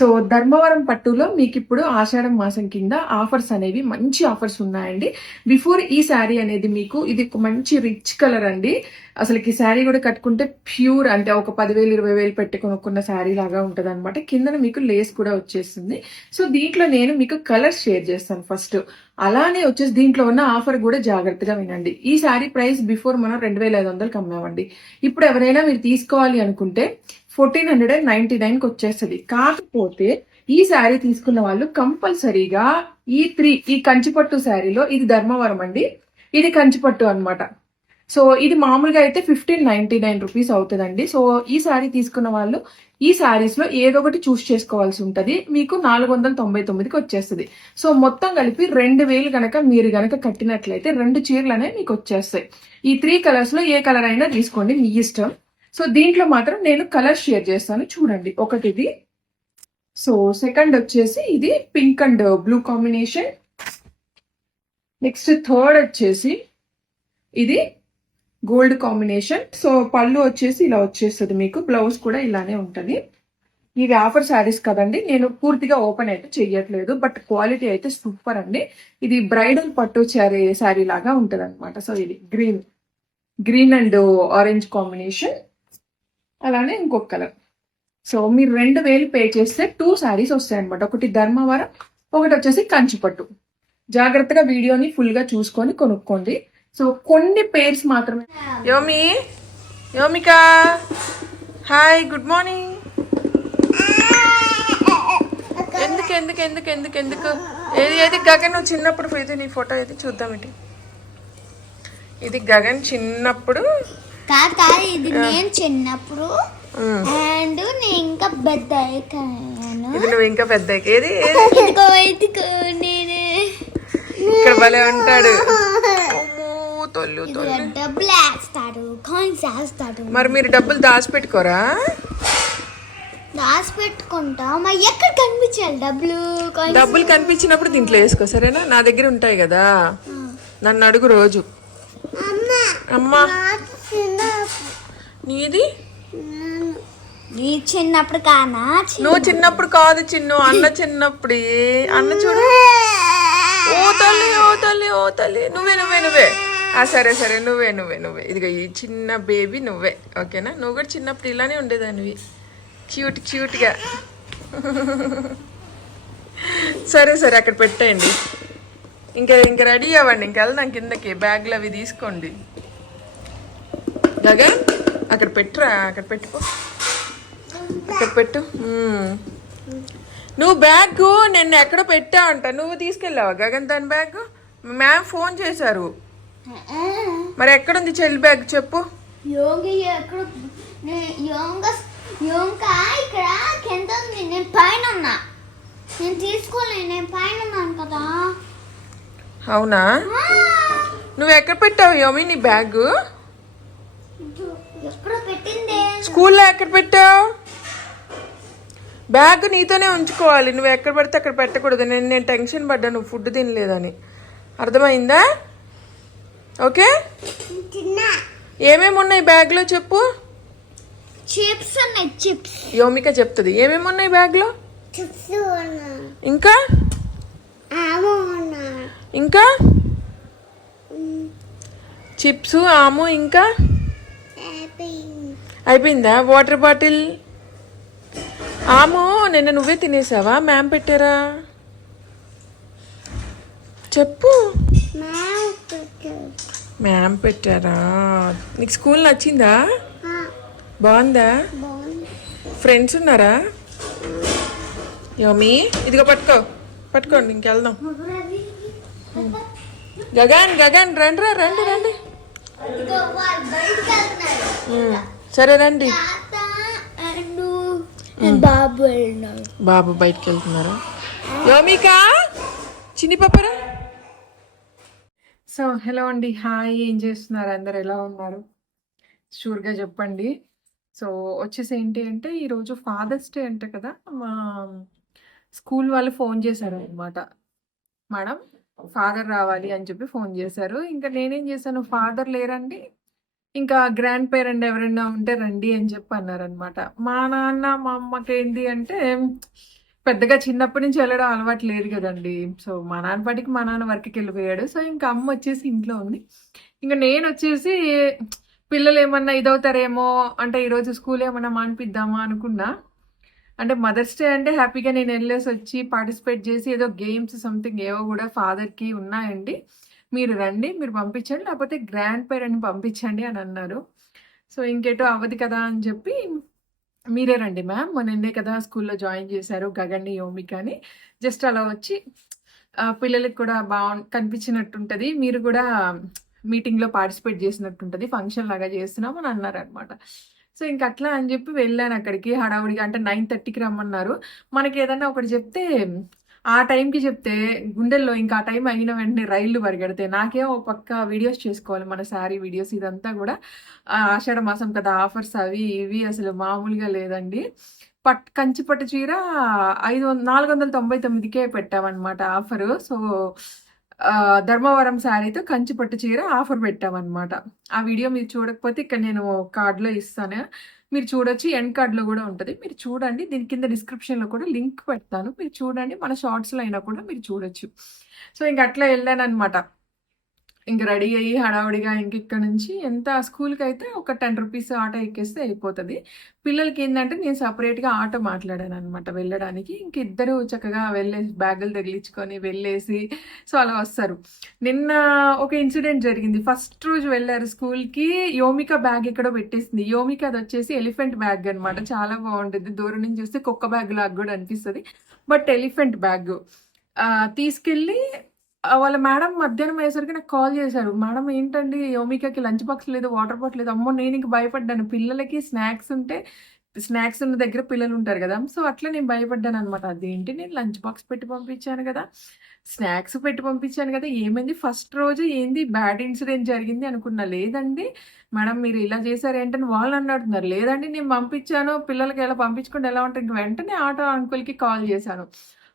So Dharmavaram పట్టులో మీకు ఇప్పుడు ఆషాఢం మాసం కింద ఆఫర్స్ అనేవి మంచి ఆఫర్స్ ఉన్నాయండి. బిఫోర్ ఈ శారీ అనేది మీకు ఇది ఒక మంచి రిచ్ కలర్ అండి. అసలు ఈ శారీ కూడా కట్టుకుంటే ప్యూర్ అంటే ఒక పదివేలు ఇరవై వేలు పెట్టి కొనుక్కున్న శారీ లాగా ఉంటుంది అనమాట కిందన మీకు లేస్ కూడా వచ్చేస్తుంది. సో దీంట్లో నేను మీకు కలర్స్ షేర్ చేస్తాను ఫస్ట్. అలానే వచ్చేసి దీంట్లో ఉన్న ఆఫర్ కూడా జాగ్రత్తగా వినండి. ఈ శారీ ప్రైస్ బిఫోర్ మనం రెండు వేల ఐదు వందలకి అమ్మామండి. ఇప్పుడు ఎవరైనా మీరు తీసుకోవాలి అనుకుంటే ఫోర్టీన్ హండ్రెడ్ అండ్ నైన్టీ నైన్కి వచ్చేస్తుంది. కాకపోతే ఈ శారీ తీసుకున్న వాళ్ళు కంపల్సరీగా ఈ త్రీ ఈ కంచిపట్టు శారీలో ఇది ధర్మవరం అండి. ఇది కంచిపట్టు అన్నమాట. సో ఇది మామూలుగా అయితే ఫిఫ్టీన్ నైన్టీ నైన్ రూపీస్ అవుతుందండి. సో ఈ శారీ తీసుకున్న వాళ్ళు ఈ శారీస్లో ఏదో ఒకటి చూస్ చేసుకోవాల్సి ఉంటుంది. మీకు నాలుగు వందల తొంభై తొమ్మిదికి వచ్చేస్తుంది. సో మొత్తం కలిపి రెండు వేలు గనక మీరు గనక కట్టినట్లయితే రెండు చీరలు అనేవి మీకు వచ్చేస్తాయి. ఈ త్రీ కలర్స్లో ఏ కలర్ అయినా తీసుకోండి మీ ఇష్టం. సో దీంట్లో మాత్రం నేను కలర్ షేర్ చేస్తాను. చూడండి ఒకటి ఇది సో సెకండ్ వచ్చేసి ఇది pink and blue combination. Next third వచ్చేసి ఇది గోల్డ్ కాంబినేషన్. సో పళ్ళు వచ్చేసి ఇలా వచ్చేస్తుంది మీకు బ్లౌజ్ కూడా ఇలానే ఉంటుంది. ఇవి ఆఫర్ శారీస్ కదండి నేను పూర్తిగా ఓపెన్ అయితే చెయ్యట్లేదు బట్ క్వాలిటీ అయితే సూపర్ అండి. ఇది బ్రైడల్ పట్టు శారీ శారీ లాగా ఉంటుంది అనమాట సో ఇది green green and orange combination. అలానే ఇంకొక కలర్. సో మీరు రెండు వేలు పే చేస్తే టూ శారీస్ వస్తాయి అనమాట ఒకటి ధర్మవరం ఒకటి వచ్చేసి కంచిపట్టు. జాగ్రత్తగా వీడియోని ఫుల్గా చూసుకొని కొనుక్కోండి. సో కొన్ని పేర్స్ మాత్రమే. Yomi Yomika hi good morning. ఎందుకు ఎందుకు ఎందుకు ఎందుకు ఎందుకు? ఏది ఏది? గగన్ నువ్వు చిన్నప్పుడు పోయితే నీ ఫోటో అయితే చూద్దాం ఇది ఇది గగన్ చిన్నప్పుడు కాదు కాదు ఇది నేను చిన్నప్పుడు అండ్ నేను ఇంకా పెద్ద అయ్యాను ఇది నువ్వు ఇంకా పెద్ద ఏది ఏది? ఇదిగో ఇదిగో నేను. ఇక్కడ భలే ఉంటాడు. తొల్లు తొల్లు. డబ్బులు వేస్తాడు కాయిన్స్ వేస్తాడు. మరి మీరు డబ్బులు దాచిపెట్టుకోరా? దాచి పెట్టుకుంటా మరి ఎక్కడ కనిపించాలి డబ్బులు డబ్బులు కనిపించినప్పుడు దీంట్లో వేసుకో సరేనా? నా దగ్గర ఉంటాయి కదా. నన్ను అడుగు రోజు. అమ్మా నీది? నీ చిన్నప్పుడు కానా? నువ్వు చిన్నప్పుడు కాదు చిన్ను అన్న చిన్నప్పుడు. అన్న చూడు. ఓ తల్లి ఓ తల్లి ఓ తల్లి. నువ్వే నువ్వే నువ్వే. ఆ సరే సరే. నువ్వే నువ్వే నువ్వే. ఇదిగో ఈ చిన్న బేబీ నువ్వే. ఓకేనా? నువ్వు కూడా చిన్నప్పుడు ఇలానే ఉండేదానివి. క్యూట్ క్యూట్గా సరే సరే. అక్కడ పెట్టేయండి. ఇంకా ఇంకా రెడీ అవ్వండి. ఇంకా వెళ్దాం కిందకి. బ్యాగ్లు అవి తీసుకోండి. గగన్ అక్కడ పెట్టురా? అక్కడ పెట్టుకో. అక్కడ పెట్టు. నువ్వు బ్యాగ్ నిన్న ఎక్కడ పెట్టావంట నువ్వు తీసుకెళ్ళావా గగన్ దాని బ్యాగ్? మ్యామ్ ఫోన్ చేశారు. మరి ఎక్కడుంది చెల్లి బ్యాగ్ చెప్పు. యోగి ఎక్కడ? నే- యోంగ యోంక ఇక్కడ కింద ఉంది. నేను పైన ఉన్నా. నేను తీసుకోలేను నేను పైన ఉన్నాను కదా. అవునా! నువ్వు ఎక్కడ పెట్టావు యోమి నీ బ్యాగ్? స్కూల్లో ఎక్కడ పెట్టావు? బ్యాగ్ నీతోనే ఉంచుకోవాలి. నువ్వు ఎక్కడ పడితే అక్కడ పెట్టకూడదు. నేను నేను టెన్షన్ పడ్డా నువ్వు ఫుడ్ తినలేదని. అర్థమైందా? ఓకే? ఏమేమి ఉన్నాయి బ్యాగ్లో చెప్పు? చిప్స్ ఉన్నాయి చిప్స్. యోమిక చెప్తుంది. ఏమేమి ఉన్నాయి బ్యాగ్లో? చిప్స్ ఇంకా? ఇంకా? చిప్స్ ఆము ఇంకా? అయిపోయిందా? Water bottle? ఆము నిన్న నువ్వే తినేసావా? మ్యామ్ పెట్టారా? చెప్పు. మ్యామ్ పెట్టారా. నీకు స్కూల్ నచ్చిందా? బాగుందా? ఫ్రెండ్స్ ఉన్నారా? యోమి ఇదిగో పట్టుకో. పట్టుకోండి ఇంకెళ్దాం. గగన్ గగన్ రండి రా రండి రండి. సరే రండి. బాబు బాబు బయటికి వెళ్తున్నారా. యోమిక చిన్ని పప్పరా సో హలో అండి. హాయ్ ఏం చేస్తున్నారు? అందరు ఎలా ఉన్నారు? షూర్గా చెప్పండి. సో వచ్చేసి ఏంటి అంటే ఈరోజు ఫాదర్స్ డే అంట కదా మా స్కూల్ వాళ్ళు ఫోన్ చేశారు అనమాట మేడం ఫాదర్ రావాలి అని చెప్పి ఫోన్ చేశారు. ఇంకా నేనేం చేశాను? ఫాదర్ లేరండి. ఇంకా గ్రాండ్ పేరెంట్ ఎవరైనా ఉంటే రండి అని చెప్పి అన్నారనమాట మా నాన్న మా అమ్మకి ఏంటి అంటే పెద్దగా చిన్నప్పటి నుంచి వెళ్ళడం అలవాటు లేదు కదండి. సో మా నాన్న పాటికి మా నాన్న వర్క్కి వెళ్ళిపోయాడు. సో ఇంకా అమ్మ వచ్చేసి ఇంట్లో ఉంది. ఇంకా నేను వచ్చేసి పిల్లలు ఏమన్నా ఇదవుతారేమో అంటే ఈరోజు స్కూల్ ఏమన్నా మానిపిద్దామా అనుకున్నా. అంటే మదర్స్ డే అంటే హ్యాపీగా నేను వెళ్ళేసి వచ్చి పార్టిసిపేట్ చేసి ఏదో గేమ్స్ సంథింగ్ ఏవో కూడా ఫాదర్కి ఉన్నాయండి. మీరు రండి మీరు పంపించండి లేకపోతే గ్రాండ్ పేరెంట్ని పంపించండి అని అన్నారు. సో ఇంకేటో అవ్వదు కదా అని చెప్పి మీరే రండి మ్యామ్ మొన్నే కదా స్కూల్లో జాయిన్ చేశారు గగన్ని యోమికని జస్ట్ అలా వచ్చి పిల్లలకి కూడా బాగు కనిపించినట్టుంటుంది. మీరు కూడా మీటింగ్లో పార్టిసిపేట్ చేసినట్టుంటుంది. ఫంక్షన్ లాగా చేస్తున్నాం అని అన్నారు అనమాట సో ఇంక అట్లా అని చెప్పి వెళ్ళాను అక్కడికి హడావుడిగా. అంటే నైన్ థర్టీకి రమ్మన్నారు. మనకి ఏదన్నా ఒకటి చెప్తే ఆ టైంకి చెప్తే గుండెల్లో ఇంకా ఆ టైం అయిన వెంటనే రైళ్ళు పరిగెడతాయి నాకేమో ఒక పక్క వీడియోస్ చేసుకోవాలి మన శారీ వీడియోస్ ఇదంతా కూడా. ఆషాఢ మాసం కదా ఆఫర్స్ అవి ఇవి అసలు మామూలుగా లేదండి. పట్ కంచి పట్టు చీర ఐదు వంద నాలుగు వందల తొంభై తొమ్మిదికే పెట్టామన్నమాట ఆఫరు. సో ధర్మవరం శారీతో కంచి పట్టు చీర ఆఫర్ పెట్టామన్నమాట. ఆ వీడియో మీరు చూడకపోతే ఇక్కడ నేను కార్డులో ఇస్తాను. మీరు చూడొచ్చు ఎండ్ కార్డ్లో కూడా ఉంటుంది. మీరు చూడండి దీని కింద డిస్క్రిప్షన్లో కూడా లింక్ పెడతాను. మీరు చూడండి మన షార్ట్స్లో అయినా కూడా మీరు చూడొచ్చు. సో ఇంక అట్లా వెళ్ళాను అనమాట ఇంక రెడీ అయ్యి హడావుడిగా ఇంక ఇక్కడ నుంచి ఎంత స్కూల్కి అయితే ఒక టెన్ రూపీస్ ఆటో ఎక్కేస్తే అయిపోతుంది. పిల్లలకి ఏంటంటే నేను సపరేట్గా ఆటో మాట్లాడాను అనమాట వెళ్ళడానికి. ఇంక ఇద్దరు చక్కగా వెళ్ళేసి బ్యాగులు తగిలించుకొని వెళ్ళేసి సో అలా వస్తారు. నిన్న ఒక ఇన్సిడెంట్ జరిగింది. ఫస్ట్ రోజు వెళ్ళారు స్కూల్కి. యోమిక బ్యాగ్ ఎక్కడో పెట్టేసింది. యోమిక అది వచ్చేసి ఎలిఫెంట్ బ్యాగ్ అన్నమాట. చాలా బాగుంటుంది. దూరం నుంచి చూస్తే కుక్క బ్యాగ్ లాగా కూడా అనిపిస్తుంది. But elephant bag. తీసుకెళ్ళి వాళ్ళ మేడం మధ్యాహ్నం అయ్యేసరికి నాకు కాల్ చేశారు. మేడం ఏంటండి? యోమికకి లంచ్ బాక్స్ లేదు వాటర్ బాటిల్ లేదు. అమ్మో నేను ఇంక భయపడ్డాను. పిల్లలకి స్నాక్స్ ఉంటే స్నాక్స్ ఉన్న దగ్గర పిల్లలు ఉంటారు కదా. సో అట్లా నేను భయపడ్డాను అనమాట అదేంటి? నేను లంచ్ బాక్స్ పెట్టి పంపించాను కదా. స్నాక్స్ పెట్టి పంపించాను కదా. ఏమైంది? ఫస్ట్ రోజు ఏంది? బ్యాడ్ ఇన్సిడెంట్ జరిగింది అనుకున్నా. లేదండి మేడం మీరు ఇలా చేశారు ఏంటని వాళ్ళు అన్నాడుతున్నారు లేదండి నేను పంపించాను. పిల్లలకి ఎలా పంపించుకుంటే ఎలా ఉంటుంది వెంటనే ఆటో అంకుల్కి కాల్ చేశాను.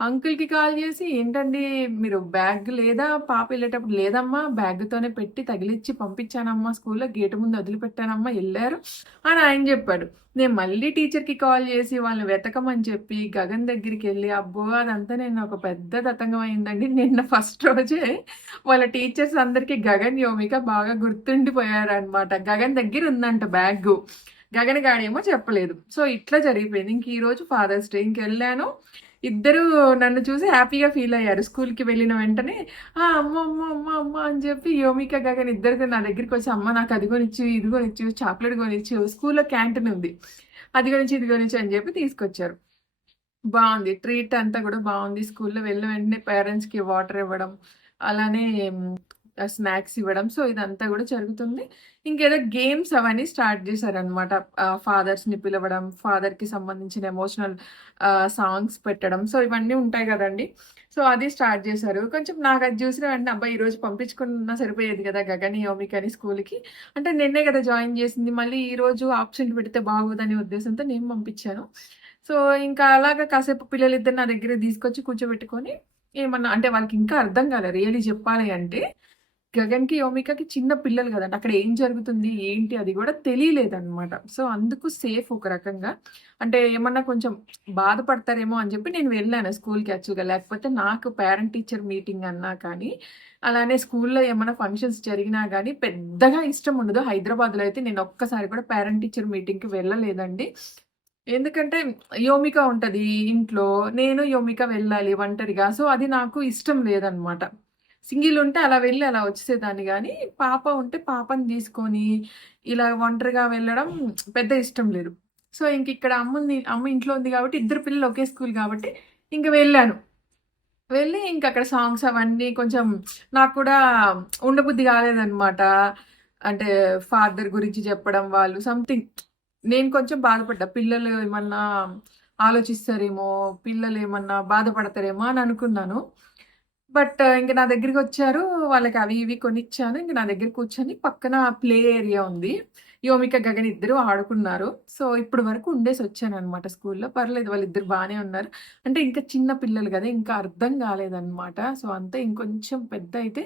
అంకుల్కి కాల్ చేసి ఏంటండి మీరు బ్యాగ్ లేదా పాప వెళ్ళేటప్పుడు లేదమ్మా బ్యాగ్తోనే పెట్టి తగిలిచ్చి పంపించానమ్మా స్కూల్లో గేటు ముందు వదిలిపెట్టానమ్మా వెళ్ళారు అని ఆయన చెప్పాడు. నేను మళ్ళీ టీచర్కి కాల్ చేసి వాళ్ళని వెతకమని చెప్పి గగన్ దగ్గరికి వెళ్ళి అబ్బో అదంతా నేను ఒక పెద్ద తతంగం అయిందండి. నిన్న ఫస్ట్ రోజే వాళ్ళ టీచర్స్ అందరికీ గగన్ యోమిక బాగా గుర్తుండిపోయారనమాట గగన్ దగ్గర ఉందంట బ్యాగ్. గగన్ గాడేమో చెప్పలేదు. సో ఇట్లా జరిగిపోయింది. ఇంక ఈరోజు ఫాదర్స్ డే. ఇంకెళ్ళాను. ఇద్దరు నన్ను చూసి హ్యాపీగా ఫీల్ అయ్యారు. స్కూల్కి వెళ్ళిన వెంటనే "ఆ, అమ్మ అమ్మ అమ్మ అమ్మ అని చెప్పి యోమిక గగన్ ఇద్దరు నా దగ్గరికి వచ్చి అమ్మ నాకు అది కొనిచ్చు ఇది కొనిచ్చు చాక్లెట్ కొనిచ్చు స్కూల్లో క్యాంటీన్ ఉంది అది కొనిచ్చు ఇది కొనిచ్చు అని చెప్పి తీసుకొచ్చారు. బాగుంది. ట్రీట్ అంతా కూడా బాగుంది. స్కూల్లో వెళ్ళిన వెంటనే పేరెంట్స్కి వాటర్ ఇవ్వడం అలానే స్నాక్స్ ఇవ్వడం. సో ఇదంతా కూడా జరుగుతుంది. ఇంకేదో గేమ్స్ అవన్నీ స్టార్ట్ చేశారనమాట ఫాదర్స్ని పిలవడం ఫాదర్కి సంబంధించిన ఎమోషనల్ సాంగ్స్ పెట్టడం. సో ఇవన్నీ ఉంటాయి కదండి. సో అది స్టార్ట్ చేశారు. కొంచెం నాకు అది చూసిన వెంటనే అబ్బాయి ఈరోజు పంపించుకున్నా సరిపోయేది కదా గగని యోమికని స్కూల్కి. అంటే నిన్నే కదా జాయిన్ చేసింది. మళ్ళీ ఈరోజు ఆప్షన్ పెడితే బాగోదనే ఉద్దేశంతో నేను పంపించాను. సో ఇంకా అలాగా కాసేపు పిల్లలిద్దరు నా దగ్గర తీసుకొచ్చి కూర్చోబెట్టుకొని ఏమన్నా అంటే వాళ్ళకి ఇంకా అర్థం కాలేదు రియలీ చెప్పాలి అంటే గగన్కి యోమికకి చిన్న పిల్లలు కదండి. అక్కడ ఏం జరుగుతుంది ఏంటి అది కూడా తెలియలేదన్నమాట. సో అందుకు సేఫ్ ఒక రకంగా. అంటే ఏమన్నా కొంచెం బాధపడతారేమో అని చెప్పి నేను వెళ్ళాను స్కూల్కి యాక్చువల్గా. లేకపోతే నాకు పేరెంట్ టీచర్ మీటింగ్ అన్నా కానీ అలానే స్కూల్లో ఏమైనా ఫంక్షన్స్ జరిగినా కానీ పెద్దగా ఇష్టం ఉండదు. హైదరాబాద్లో అయితే నేను ఒక్కసారి కూడా పేరెంట్ టీచర్ మీటింగ్కి వెళ్ళలేదండి. ఎందుకంటే యోమిక ఉంటుంది ఇంట్లో. నేను యోమిక వెళ్ళాలి ఒంటరిగా. సో అది నాకు ఇష్టం లేదనమాట సింగిల్ ఉంటే అలా వెళ్ళి అలా వచ్చేసేదాన్ని. కానీ పాప ఉంటే పాపని తీసుకొని ఇలా ఒంటరిగా వెళ్ళడం పెద్ద ఇష్టం లేదు. సో ఇంక ఇక్కడ అమ్ముంది అమ్మ ఇంట్లో ఉంది కాబట్టి ఇద్దరు పిల్లలు ఒకే స్కూల్ కాబట్టి ఇంక వెళ్ళాను. వెళ్ళి ఇంక అక్కడ సాంగ్స్ అవన్నీ కొంచెం నాకు కూడా ఉండబుద్ధి కాలేదన్నమాట. అంటే ఫాదర్ గురించి చెప్పడం వాళ్ళు సంథింగ్. నేను కొంచెం బాధపడ్డా. పిల్లలు ఏమన్నా ఆలోచిస్తారేమో పిల్లలు ఏమన్నా బాధపడతారేమో అని అనుకున్నాను. బట్ ఇంక నా దగ్గరికి వచ్చారు. వాళ్ళకి అవి ఇవి కొనిచ్చాను. ఇంక నా దగ్గర కూర్చొని పక్కన ప్లే ఏరియా ఉంది. యోమిక గగన్ ఇద్దరు ఆడుకున్నారు. సో ఇప్పుడు వరకు ఉండేసి వచ్చాను అనమాట స్కూల్లో. పర్లేదు వాళ్ళిద్దరు బాగానే ఉన్నారు. అంటే ఇంకా చిన్న పిల్లలు కదా ఇంకా అర్థం కాలేదన్నమాట. సో అంతే ఇంకొంచెం పెద్ద అయితే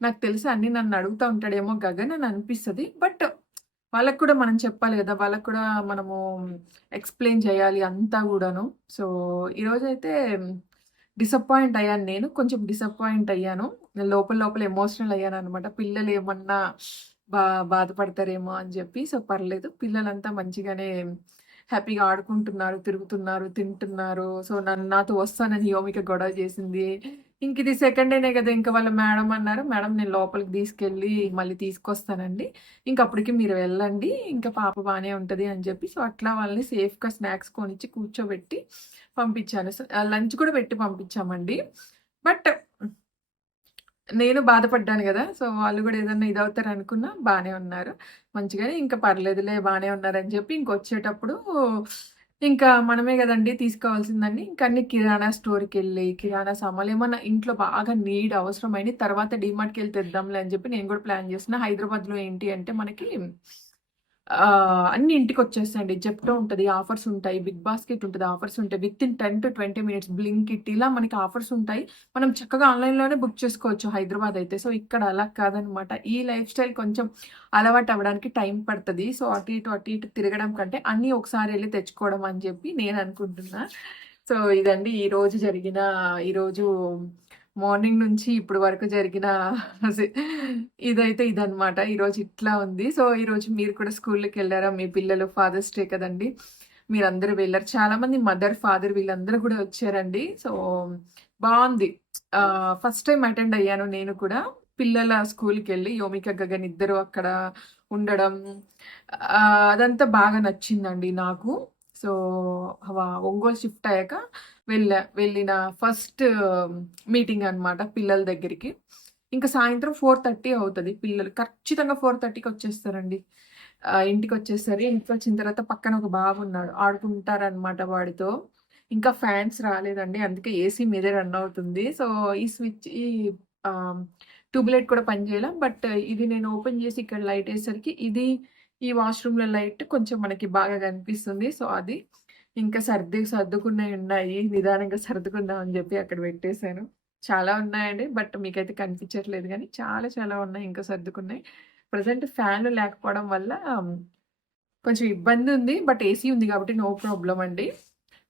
నాకు తెలిసి అన్ని నన్ను అడుగుతూ ఉంటాడేమో గగన్ అని అనిపిస్తుంది. బట్ వాళ్ళకు కూడా మనం చెప్పాలి కదా! వాళ్ళకి కూడా మనము ఎక్స్‌ప్లెయిన్ చేయాలి అంతా కూడాను. సో, ఈరోజైతే డిసప్పాయింట్ అయ్యాను నేను. కొంచెం డిసప్పాయింట్ అయ్యాను. లోపల లోపల ఎమోషనల్ అయ్యాను అనమాట పిల్లలేమన్నా బా బాధపడతారేమో అని చెప్పి సో, పర్లేదు. పిల్లలంతా మంచిగానే హ్యాపీగా ఆడుకుంటున్నారు, తిరుగుతున్నారు, తింటున్నారు. సో, నన్ను నాతో వస్తానని యోమిక గొడవ చేసింది. ఇంక ఇది సెకండ్ డేనే కదా ఇంకా వాళ్ళ మేడం అన్నారు, "మేడం నేను లోపలికి తీసుకెళ్ళి మళ్ళీ తీసుకొస్తానండి. ఇంక అప్పటికి మీరు వెళ్ళండి. ఇంకా పాప బాగానే ఉంటుంది అని చెప్పి సో, అట్లా వాళ్ళని సేఫ్‌గా స్నాక్స్ కొనిచ్చి కూర్చోబెట్టి పంపించాను. సో, లంచ్ కూడా పెట్టి పంపించామండి. బట్ నేను బాధపడ్డాను కదా సో, వాళ్ళు కూడా ఏదన్నా ఇదవుతారనుకున్నా బాగానే ఉన్నారు. మంచిగానే ఇంకా పర్లేదులే బాగానే ఉన్నారని చెప్పి ఇంకొచ్చేటప్పుడు ఇంకా మనమే కదండి తీసుకోవాల్సిందండి ఇంకా అన్ని కిరాణా స్టోర్కి వెళ్ళి కిరాణా సామాన్లు ఏమన్నా ఇంట్లో బాగా నీడ్ అవసరమైంది తర్వాత డీమార్ట్‌కెళ్ళి తెద్దాంలే అని చెప్పి నేను కూడా ప్లాన్ చేసిన హైదరాబాద్‌లో ఏంటి అంటే మనకి అన్ని ఇంటికి వచ్చేస్తాయండి జెప్టో ఉంటుంది ఆఫర్స్ ఉంటాయి. బిగ్ బాస్కెట్ ఉంటుంది ఆఫర్స్ ఉంటాయి. వితిన్ 10-20 మినిట్స్ బ్లింక్ ఇట్ ఇలా మనకి ఆఫర్స్ ఉంటాయి. మనం చక్కగా ఆన్‌లైన్‌లోనే బుక్ చేసుకోవచ్చు హైదరాబాద్ అయితే. సో, ఇక్కడ అలా కాదనమాట. ఈ లైఫ్ స్టైల్ కొంచెం అలవాటు అవ్వడానికి టైం పడుతుంది సో, అటు ఇటు, అటు ఇటు తిరగడం కంటే అన్నీ ఒకసారి వెళ్ళి తెచ్చుకోవడం అని చెప్పి నేను అనుకుంటున్నా. సో, ఇదండి ఈరోజు జరిగిన ఈరోజు మార్నింగ్ నుంచి ఇప్పుడు వరకు జరిగిన ఇదైతే ఇదనమాట. ఈరోజు ఇట్లా ఉంది. సో, ఈరోజు మీరు కూడా స్కూల్కి వెళ్ళారా మీ పిల్లలు ఫాదర్స్ డే కదండీ! మీరందరూ వెళ్ళారు చాలామంది మదర్, ఫాదర్ వీళ్ళందరూ కూడా వచ్చారండి. సో, బాగుంది ఫస్ట్ టైం అటెండ్ అయ్యాను నేను కూడా. పిల్లల స్కూల్కి వెళ్ళి యోమిక, గగన్ ఇద్దరు అక్కడ ఉండడం అదంతా బాగా నచ్చిందండి నాకు. సో, ఒంగోలు షిఫ్ట్ అయ్యాక వెళ్ళా. వెళ్ళిన ఫస్ట్ మీటింగ్ అనమాట పిల్లల దగ్గరికి. ఇంకా సాయంత్రం ఫోర్ థర్టీ అవుతుంది పిల్లలు ఖచ్చితంగా 4:30కి వచ్చేస్తారండి. ఇంటికి వచ్చేసరి ఇంట్లో ఇంటికొచ్చిన తర్వాత పక్కన ఒక బాబు ఉన్నాడు ఆడుకుంటారనమాట వాడితో. ఇంకా ఫ్యాన్స్ రాలేదండి. అందుకే ఏసీ మీదే రన్ అవుతుంది. సో, ఈ స్విచ్ ఈ ట్యూబ్లైట్ ట్యూబ్ లైట్ కూడా పనిచేయలేం బట్ ఇది నేను ఓపెన్ చేసి ఇక్కడ లైట్ వేసరికి ఇది ఈ వాష్‌రూమ్‌లో లైట్ కొంచెం మనకి బాగా కనిపిస్తుంది. సో, అది. ఇంకా సర్ది సర్దుకున్నాయి ఉన్నాయి. నిదానంగా సర్దుకుందాం అని చెప్పి అక్కడ పెట్టేశాను చాలా ఉన్నాయండి. బట్ మీకైతే కనిపించట్లేదు కానీ చాలా చాలా ఉన్నాయి ఇంకా సర్దుకున్నాయి ప్రజెంట్ ఫ్యాన్‌లు లేకపోవడం వల్ల కొంచెం ఇబ్బంది ఉంది బట్ ఏసీ ఉంది కాబట్టి నో ప్రాబ్లం అండి.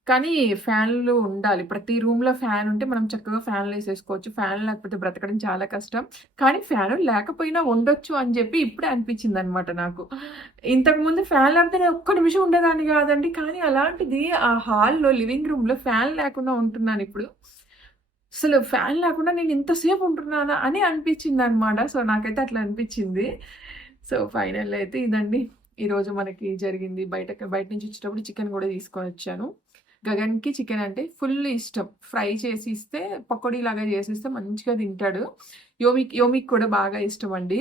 కానీ ఫ్యాన్‌లు ఉండాలి. ప్రతి రూమ్‌లో ఫ్యాన్ ఉంటే మనం చక్కగా ఫ్యాన్లు వేసేసుకోవచ్చు ఫ్యాన్ లేకపోతే బ్రతకడం చాలా కష్టం. కానీ ఫ్యాన్ లేకపోయినా ఉండొచ్చు అని చెప్పి ఇప్పుడే అనిపించిందనమాట నాకు. ఇంతకుముందు ఫ్యాన్ లేకపోతే నేను ఒక్క నిమిషం ఉండేదాన్ని కాదండి కానీ అలాంటిది ఆ హాల్‌లో లివింగ్ రూమ్‌లో ఫ్యాన్ లేకుండా ఉంటున్నాను ఇప్పుడు అసలు ఫ్యాన్ లేకుండా నేను ఇంతసేపు ఉంటున్నానా అని అనిపించింది అనమాట సో, నాకైతే అట్లా అనిపించింది. సో, ఫైనల్ అయితే ఇదండి. ఈరోజు మనకి జరిగింది. బయట బయట నుంచి వచ్చేటప్పుడు చికెన్ కూడా తీసుకొని వచ్చాను గగన్‌కి చికెన్ అంటే ఫుల్ ఇష్టం. ఫ్రై చేసి ఇస్తే పకోడీలాగా చేసిస్తే మంచిగా తింటాడు. యోమిక్ యోమిక్ కూడా బాగా ఇష్టం అండి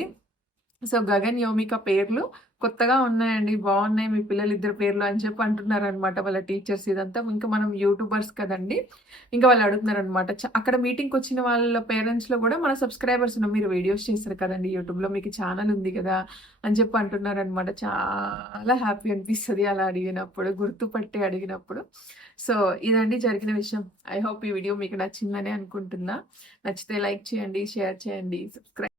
సో, గగన్, యోమిక పేర్లు కొత్తగా ఉన్నాయండి. బాగున్నాయి మీ పిల్లలిద్దరి పేర్లు అని చెప్పి అంటున్నారు అనమాట వాళ్ళ టీచర్స్ ఇదంతా. ఇంకా మనం యూట్యూబర్స్ కదండీ! ఇంకా వాళ్ళు అడుగుతున్నారనమాట. చ అక్కడ మీటింగ్‌కొచ్చిన వాళ్ళ పేరెంట్స్‌లో కూడా మన సబ్స్క్రైబర్స్ ఉన్న మీరు వీడియోస్ చేస్తారు కదండి యూట్యూబ్‌లో మీకు ఛానల్ ఉంది కదా అని చెప్పి అంటున్నారనమాట. చాలా హ్యాపీ అనిపిస్తుంది అలా అడిగినప్పుడు. గుర్తుపట్టి అడిగినప్పుడు. సో, ఇదండి జరిగిన విషయం. ఐ హోప్ ఈ వీడియో మీకు నచ్చిందని అనుకుంటున్నా. నచ్చితే లైక్ చేయండి, షేర్ చేయండి, సబ్స్క్రైబ్